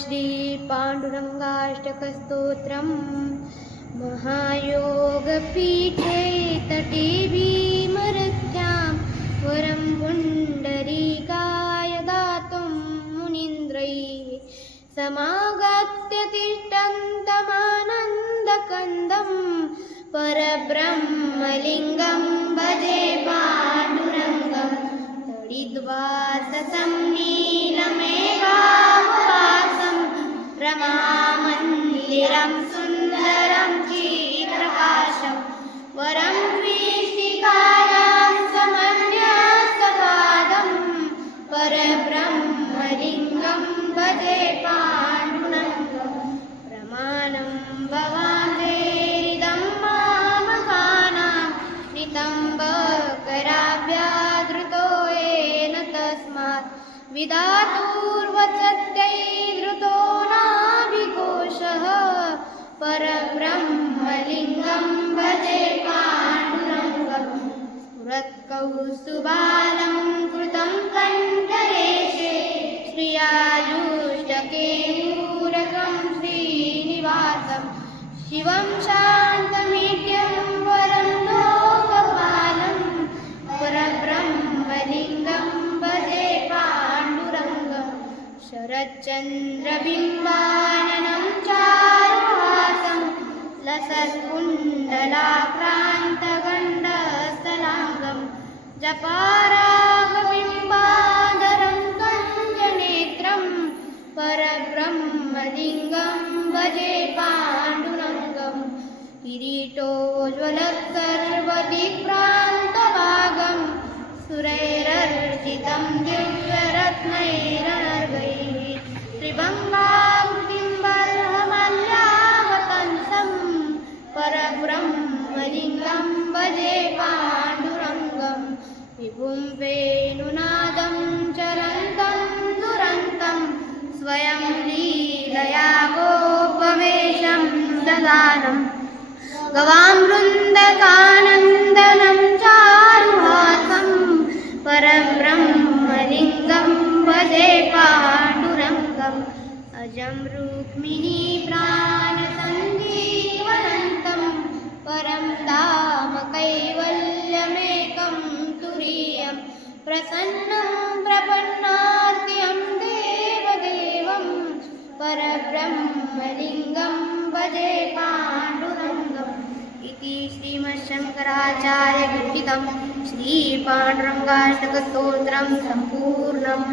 श्रीपाण्डुरङ्गाष्टकस्तोत्रम् महायोगपीठे तटे भीमरत्यां वरं पुण्डरीकाय दातुं मुनीन्द्रैः समागत्य तिष्ठन्तमानन्दकन्दं परब्रह्मलिङ्गं कृष्टिकायां समन्यस्तपादं परब्रह्मलिङ्गं भजे पाण्डुरङ्गं प्रमाणं भवान्तेरिदं मामकानां नितम्बकराभ्याधृतो येन तस्मात् विधातुर्वसत्यै धृतो परब्रह्मलिङ्गं भजे पाण्डुरङ्गं। स्फुरत्कौस्तुबालं कृतं कण्ठदेशे श्रियाजुष्टकेयूरकं श्रीनिवासं। शिवं शान्तमीड्यं वरं लोकपालं परब्रह्मलिङ्गं भजे पाण्डुरङ्गं। शरच्चन्द्रबिम्बाननं जपारागबिम्बादरं कञ्जनेत्रं परब्रह्मलिङ्गं भजे पाण्डुरङ्गं किरीटोज्ज्वलत्सर्वदिक्रान्तभागं परब्रह्मलिङ्गं भजे पाण्डुरङ्गं। विभुं वेणुनादं चरन्तं दुरन्तं। स्वयं लीलया गोपवेशं ददानम् गवां वृन्दकानन्दनं चारुहासं। परब्रह्मलिङ्गं भजे पाण्डुरङ्गम्। अजं रुक्मिणी प्राणसञ्जीवनन्तं प्रसन्नं प्रपन्नार्त्यं देवदेवं परब्रह्मलिङ्गं भजे पाण्डुरङ्गम् इति श्रीमच्छङ्कराचार्यविरचितं श्रीपाण्डुरङ्गाष्टकस्तोत्रं सम्पूर्णम्